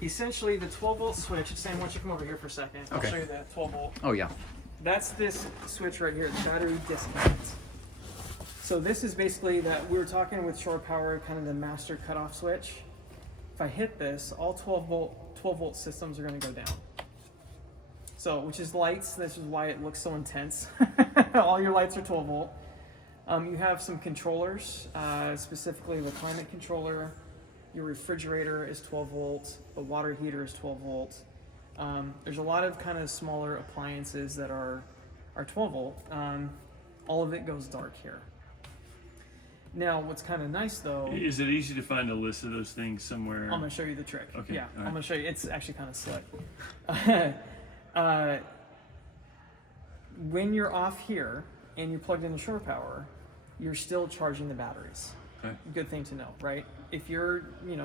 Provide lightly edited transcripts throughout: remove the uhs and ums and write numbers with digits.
Essentially, the 12-volt switch. Sam, why don't you come over here for a second? I'll show you the 12-volt. Oh yeah. That's this switch right here, the battery disconnect. So this is basically that we were talking with shore power, kind of the master cutoff switch. If I hit this, all 12-volt systems are going to go down. So, which is lights. This is why it looks so intense. All your lights are 12-volt. You have some controllers, specifically the climate controller. Your refrigerator is 12 volt. The water heater is 12 volt. There's a lot of kind of smaller appliances that are 12 volt. All of it goes dark here. Now, what's kind of nice though... Is it easy to find a list of those things somewhere? I'm going to show you the trick. Okay. Yeah, right. I'm going to show you. It's actually kind of slick. When you're off here and you're plugged into shore power, you're still charging the batteries. Okay. Good thing to know, right? If you're,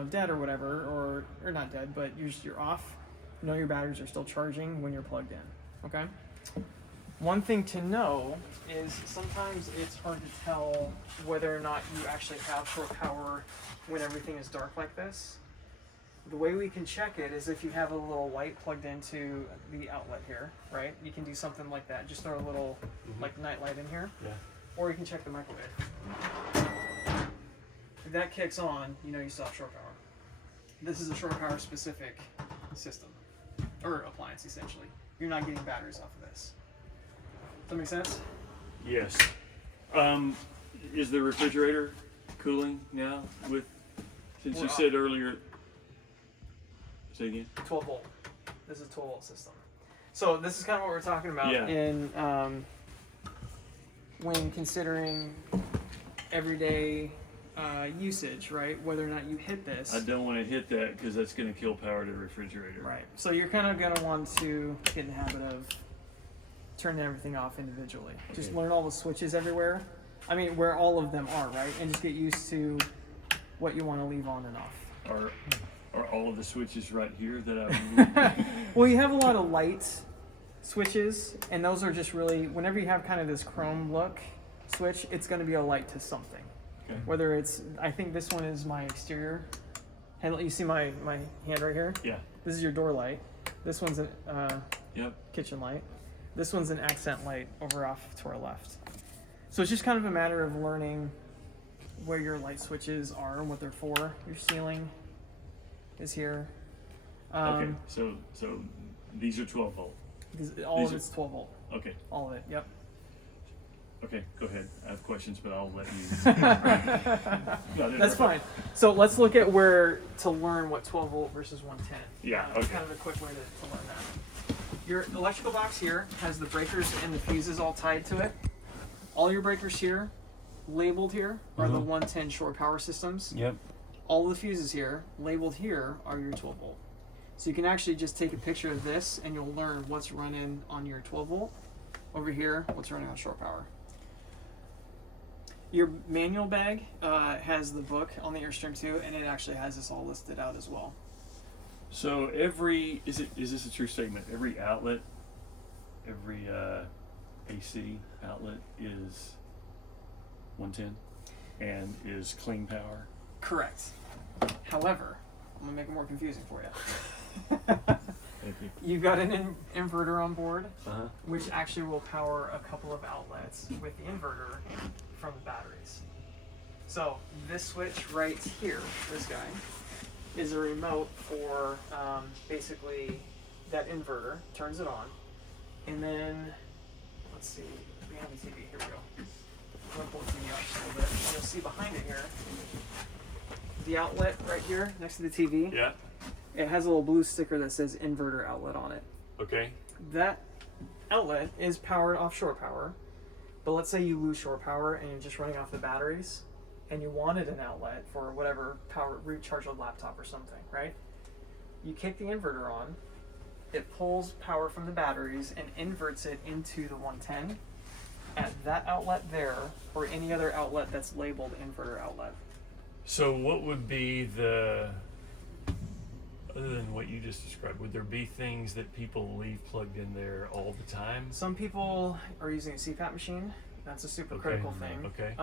dead or whatever, or not dead, but you're off, know your batteries are still charging when you're plugged in, okay? One thing to know is sometimes it's hard to tell whether or not you actually have shore power when everything is dark like this. The way we can check it is if you have a little light plugged into the outlet here, right? You can do something like that. Just throw a little night light in here. Yeah. Or you can check the microwave. If that kicks on, you still have shore power. This is a shore power specific system, or appliance essentially. You're not getting batteries off of this. Does that make sense? Yes. Is the refrigerator cooling now since you said earlier, say again? 12 volt. This is a 12 volt system. So this is kind of what we're talking about in when considering everyday usage, right? Whether or not you hit this. I don't want to hit that because that's going to kill power to the refrigerator. Right. So you're kind of going to want to get in the habit of turning everything off individually. Okay. Just learn all the switches everywhere. I mean, where all of them are, right? And just get used to what you want to leave on and off. Are all of the switches right here that I Well, you have a lot of light switches, and those are just really, whenever you have kind of this chrome look switch, it's going to be a light to something. Okay. Whether it's, I think this one is my exterior handle. You see my hand right here? Yeah. This is your door light. This one's a Yep. kitchen light. This one's an accent light over off to our left. So it's just kind of a matter of learning where your light switches are and what they're for. Your ceiling is here. Okay. So these are 12 volt. All of it's 12 volt. Okay. All of it. Yep. Okay, go ahead. I have questions, but I'll let you. No, That's fine. So let's look at where to learn what 12 volt versus 110. Yeah, okay. Kind of a quick way to learn that. Your electrical box here has the breakers and the fuses all tied to it. All your breakers here, labeled here, are the 110 shore power systems. Yep. All the fuses here, labeled here, are your 12 volt. So you can actually just take a picture of this and you'll learn what's running on your 12 volt. Over here, what's running on shore power. Your manual bag has the book on the Airstream too, and it actually has this all listed out as well. So is this a true statement? Every outlet, every AC outlet is 110 and is clean power? Correct. However, I'm gonna make it more confusing for you. Thank you. You've got an inverter on board, Uh-huh. which actually will power a couple of outlets with the inverter from the batteries. So this switch right here, this guy, is a remote for basically that inverter, turns it on, and then, let's see, we have the TV, here we go. I'm gonna pull the TV out just a little bit. You'll see behind it here, the outlet right here next to the TV. Yeah. It has a little blue sticker that says inverter outlet on it. Okay. That outlet is powered off shore power, but let's say you lose shore power and you're just running off the batteries and you wanted an outlet for whatever power, recharge a laptop or something, right? You kick the inverter on, it pulls power from the batteries and inverts it into the 110 at that outlet there or any other outlet that's labeled inverter outlet. So what would be other than what you just described, would there be things that people leave plugged in there all the time? Some people are using a CPAP machine. That's a super critical thing. Okay.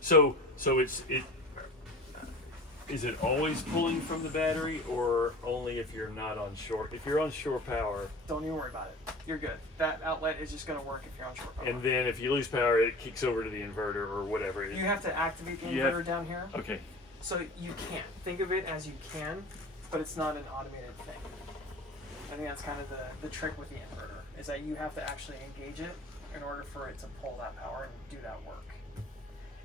So is it always pulling from the battery, or only if you're not on shore. If you're on shore power, Don't even worry about it. You're good. That outlet is just going to work if you're on shore power. and then if you lose power, it kicks over to the inverter or whatever. You have to activate the You have- inverter down here. Okay. So you can. Think of it as you can, but it's not an automated thing. I think that's kind of the trick with the inverter, is that you have to actually engage it in order for it to pull that power and do that work.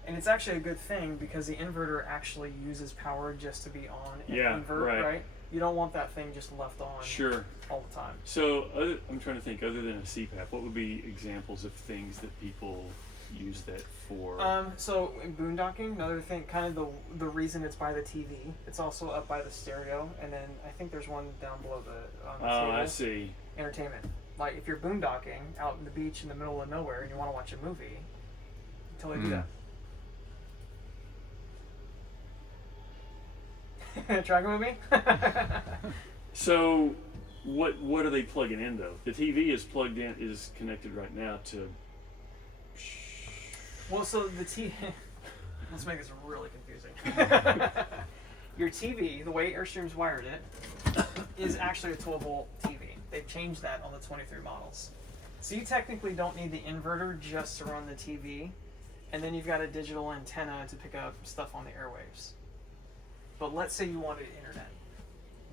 And it's actually a good thing because the inverter actually uses power just to be on and Yeah, invert, right. You don't want that thing just left on Sure. all the time. So I'm trying to think, other than a CPAP, what would be examples of things that people use that for? So in boondocking, another thing, kind of the reason it's by the TV, it's also up by the stereo, and then I think there's one down below on the table. I see. Entertainment. Like if you're boondocking out in the beach in the middle of nowhere and you want to watch a movie, you totally do that. Tracking with me? So, what are they plugging in though? The TV is plugged in, is connected right now to. Well, so the TV. Let's make this really confusing. Your TV, the way Airstream's wired it, is actually a 12-volt TV. They've changed that on the 23 models. So you technically don't need the inverter just to run the TV, and then you've got a digital antenna to pick up stuff on the airwaves. But let's say you wanted internet.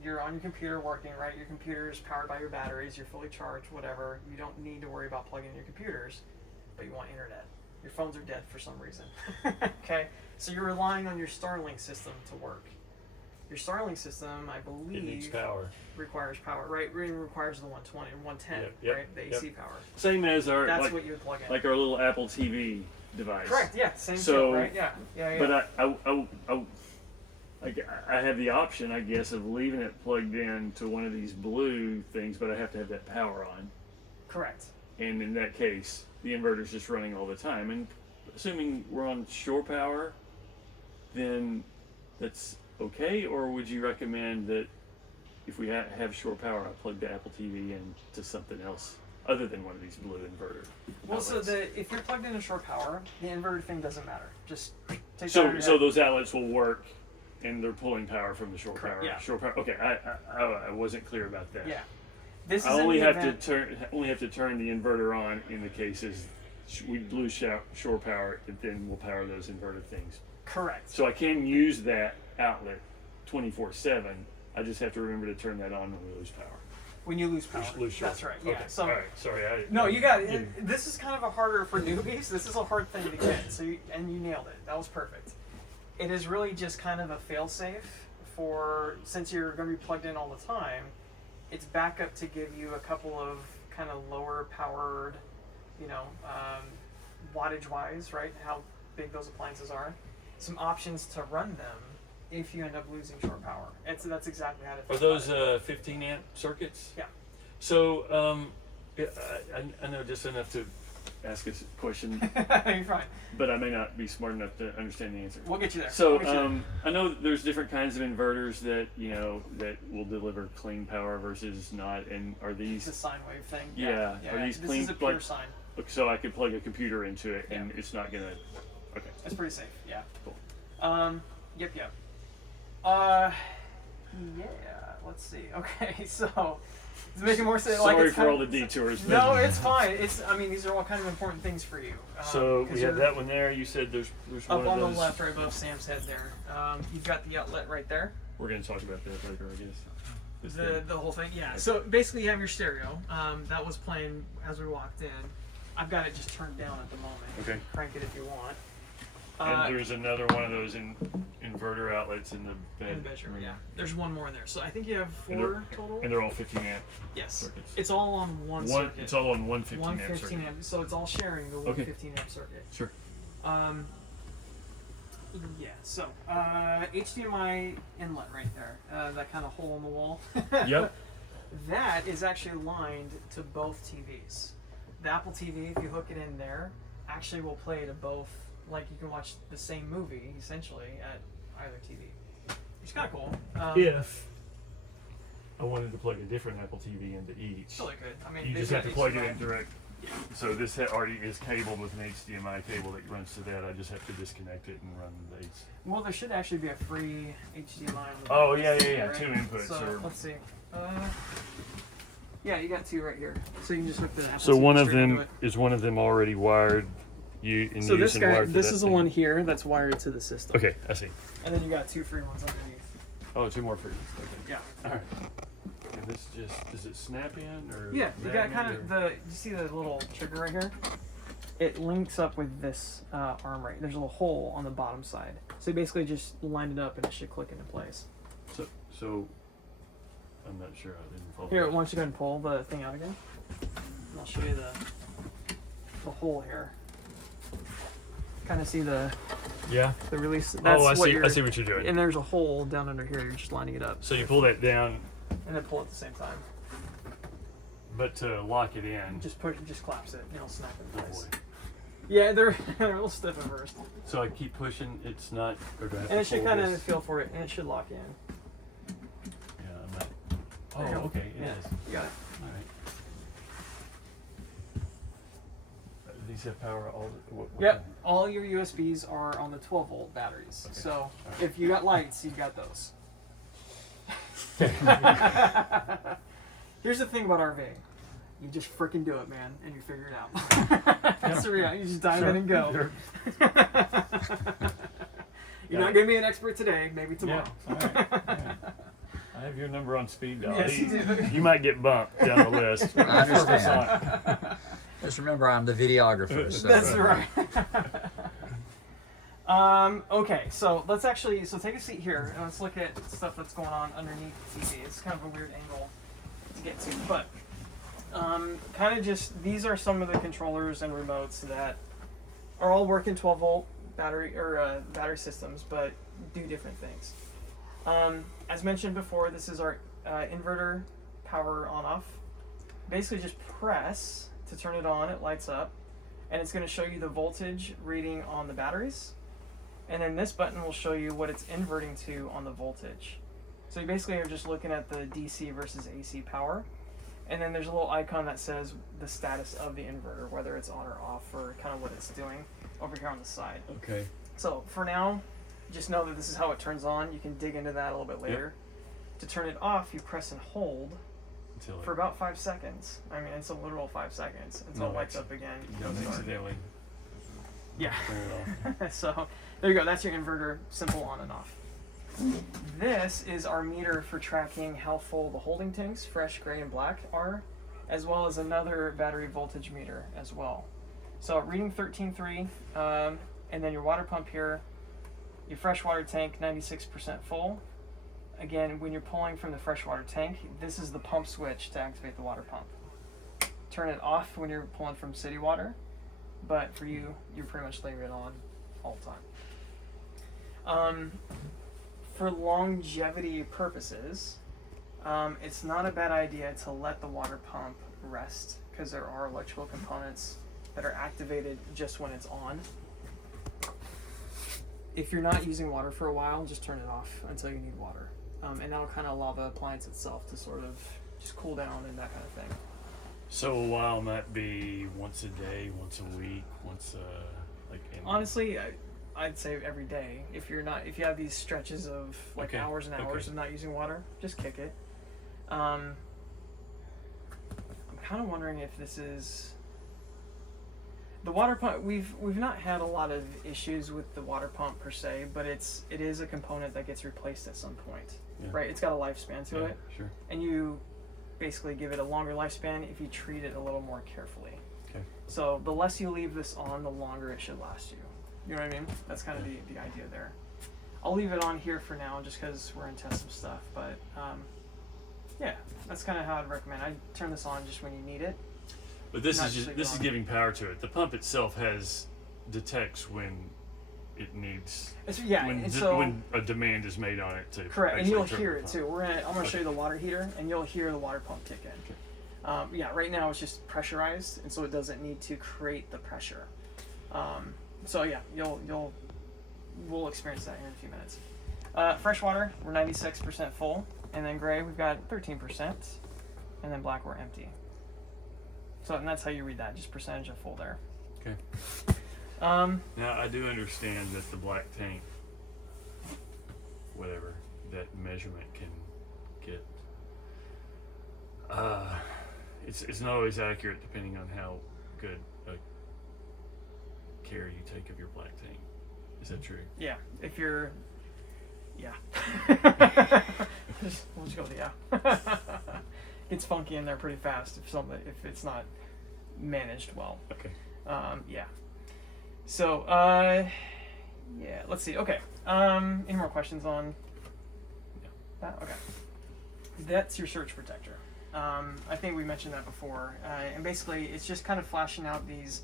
You're on your computer working, right? Your computer is powered by your batteries, you're fully charged, whatever. You don't need to worry about plugging in your computers, but you want internet. Your phones are dead for some reason. Okay? So you're relying on your Starlink system to work. Your Starlink system, I believe, It needs power. requires power, right? It requires the 120, 110, Yep, right? The AC power. Same as our That's like, what you would plug in. like our little Apple TV device. Correct, yeah, same So- deal, right? Yeah, yeah, yeah. But I have the option, I guess, of leaving it plugged in to one of these blue things, but I have to have that power on. Correct. And in that case, the inverter's just running all the time. And assuming we're on shore power, then that's okay? Or would you recommend that if we have shore power, I plug the Apple TV into something else other than one of these blue inverter Well, so outlets? if you're plugged into shore power, the inverter thing doesn't matter. Just take that out of your So head. those outlets will work, and they're pulling power from the shore Correct, power. yeah. Shore power. Okay, I wasn't clear about that. Yeah. This is I only in the have event, to turn the inverter on in the cases we lose shore power, and then we'll power those inverter things. Correct. So I can use that outlet 24/7. I just have to remember to turn that on when we lose power. When you lose power. Lose shore. That's right. Yeah. Okay. So all right. Sorry. no, you got it. This is kind of a harder for newbies. This is a hard thing to get. So you nailed it. That was perfect. It is really just kind of a fail-safe for, since you're going to be plugged in all the time. It's backup to give you a couple of kind of lower powered, wattage-wise, right? How big those appliances are. Some options to run them if you end up losing shore power. That's exactly how to Are think those about 15 amp circuits? Yeah. So yeah, I know just enough to Ask a question, it. You're fine. but I may not be smart enough to understand the answer. We'll get you there. So We'll get you there. I know that there's different kinds of inverters that that will deliver clean power versus not. And are It's a these sine wave thing. Yeah. Are these this clean, is a pure like- sine. so I could plug a computer into it and Yeah. it's not gonna. Okay. It's pretty safe. Yeah. Cool. Yep. Yeah. Let's see. Okay. So it's making more sense. Sorry it's for kind all of- the detours. but- No, it's fine. These are all kind of important things for you. So 'cause we have you're that one there. You said there's one up of on those. the left, right above Sam's head there. You've got the outlet right there. We're gonna talk about that later, I guess. This thing. The whole thing, yeah. So basically, you have your stereo. That was playing as we walked in. I've got it just turned down at the moment. Okay. Crank it if you want. And there's another one of those inverter outlets in the In bed. the bedroom, yeah. There's one more in there. So I think you have And 4 total. And they're all 15 amp. Yes. circuits. It's all on one circuit. It's all on one 15 one amp 15 circuit. amp. So it's all sharing the one Okay. 15 amp circuit. Sure. Yeah. So HDMI inlet right there. That kind of hole in the wall. Yep. That is actually aligned to both TVs. The Apple TV, if you hook it in there, actually will play to both. Like you can watch the same movie essentially at either TV. It's kind of cool. If I wanted to plug a different Apple TV into each, Totally good. I mean, you they've just got have to plug it HDMI. in direct. So this already is cabled with an HDMI cable that runs to that. I just have to disconnect it and run these. Well, there should actually be a free HDMI on the Oh back, yeah. right? 2 inputs. So let's see. Yeah, you got 2 right here. So you can just hook the Apple So TV one of straight into them it. is one of them already wired. So this guy, this is the thing? one here that's wired to the system. Okay, I see. And then you got 2 free ones underneath. Oh, 2 more free. Okay. Yeah. All right. And this just does it snap in or? Yeah, you got magnet kind of or- you see the little trigger right here? It links up with this arm right. There's a little hole on the bottom side. So you basically just line it up and it should click into place. So I'm not sure. I didn't follow. Here, why don't you go ahead and pull the thing out again? And I'll show you the hole here. Kind of see the Yeah. release. That's Oh, I what see. I see what you're doing. And there's a hole down under here. You're just lining it up. So you pull that down, And then pull at the same time. but to lock it in. Just collapse it and it'll snap in Oh place. boy. Yeah, they're a little stiff at first. So I keep pushing. It's not. Or do I have And to it should pull kind of this? feel for it, and it should lock in. Yeah, I'm not. There you Oh, go. okay. It Yeah, is. you got it. All right. These have power all. What Yep, all your USBs are on the 12-volt batteries. Okay. So if you got lights, you got those. Here's the thing about RVing. You just freaking do it, man, and you figure it out. That's the reality. You just dive in and go. Sure. You're not going to be an expert today, maybe tomorrow. Yeah. All right. All right. I have your number on speed dial. Yes, you do. You might get bumped down the list. I understand. Just remember, I'm the videographer. So. That's right. Okay, so let's take a seat here and let's look at stuff that's going on underneath the TV. It's kind of a weird angle to get to, but kind of just these are some of the controllers and remotes that are all working 12-volt battery battery systems, but do different things. As mentioned before, this is our inverter power on-off. Basically, just press to turn it on. It lights up, and it's going to show you the voltage reading on the batteries. And then this button will show you what it's inverting to on the voltage. So you basically are just looking at the DC versus AC power. And then there's a little icon that says the status of the inverter, whether it's on or off, or kind of what it's doing over here on the side. Okay. So for now, just know that this is how it turns on. You can dig into that a little bit later. To turn it off, you press and hold Until for about 5 seconds. I mean, it's a literal 5 seconds until it lights up again. you don't Goes dark. accidentally Yeah. turn it off. So there you go. That's your inverter, simple on and off. This is our meter for tracking how full the holding tanks, fresh, gray, and black, are, as well as another battery voltage meter as well. So reading 13.3, and then your water pump here, your freshwater tank 96% full. Again, when you're pulling from the freshwater tank, this is the pump switch to activate the water pump. Turn it off when you're pulling from city water, but for you, you're pretty much leaving it on all the time. For longevity purposes, it's not a bad idea to let the water pump rest, because there are electrical components that are activated just when it's on. If you're not using water for a while, just turn it off until you need water. And that'll kind of allow the appliance itself to sort of just cool down and that kind of thing. So a while might be once a day, once a week, Honestly, I'd say every day. If you have these stretches of Okay, hours and hours okay. of not using water, just kick it. I'm kind of wondering if this is the water pump. We've not had a lot of issues with the water pump per se, but it is a component that gets replaced at some point, Yeah. right? It's got a lifespan to Yeah, it, sure. and you basically give it a longer lifespan if you treat it a little more carefully. Okay. So the less you leave this on, the longer it should last you. You know what I mean? That's kind of the idea there. I'll leave it on here for now just because we're in test some stuff, but yeah, that's kind of how I'd recommend. I turn this on just when you need it. But this Not is just just leave this it is on. giving power to it. The pump itself detects when it needs when a demand is made on it to Correct, and actually you'll turn hear the it pump. too. I'm gonna show you the water heater, and you'll hear the water pump kick in. Yeah, right now it's just pressurized, and so it doesn't need to create the pressure. So yeah, we'll experience that here in a few minutes. Freshwater, we're 96% full, and then gray we've got 13%, and then black we're empty. So and that's how you read that, just percentage of full there. Okay. Now I do understand that the black tank, whatever that measurement can get, it's not always accurate depending on how good a care you take of your black tank. Is that true? Yeah, if you're, yeah. We'll just go with yeah. Gets funky in there pretty fast if it's not managed well. Okay. Yeah. So, yeah, let's see. Okay. Any more questions on that? Okay. That's your surge protector. I think we mentioned that before. And basically, it's just kind of flashing out these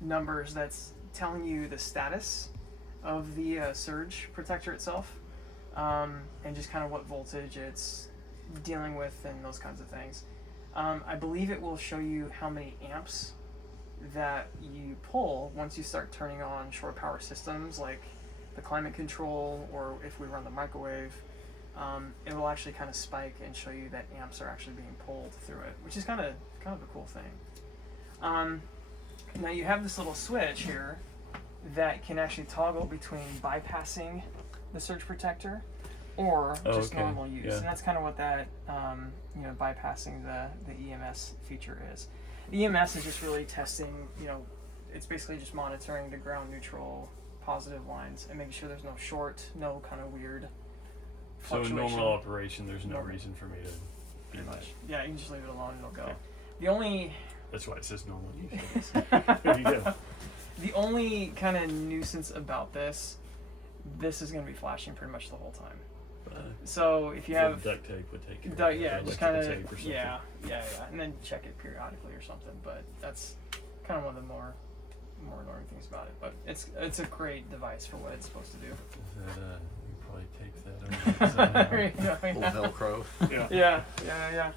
numbers that's telling you the status of the surge protector itself, and just kind of what voltage it's dealing with and those kinds of things. I believe it will show you how many amps that you pull once you start turning on shore power systems like the climate control, or if we run the microwave, it will actually kind of spike and show you that amps are actually being pulled through it, which is kind of a cool thing. Now you have this little switch here that can actually toggle between bypassing the surge protector or just normal use, and that's kind of what that bypassing the EMS feature is. The EMS is just really testing, it's basically just monitoring the ground neutral positive lines and making sure there's no short, no kind of weird So in fluctuation. normal operation, there's no reason for me to Pretty do much. that. Yeah, you can just leave it alone and it'll go. Okay. The only That's why it says normal use. There you go. The only kind of nuisance about this is going to be flashing pretty much the whole time. So if you have duct tape would take care of it, yeah, or just kind of electrical tape or something. yeah, and then check it periodically or something. But that's kind of one of the more annoying things about it. But it's a great device for what it's supposed to do. Is that, you probably tape that over. There you go, yeah. Little Velcro. Yeah. Yeah.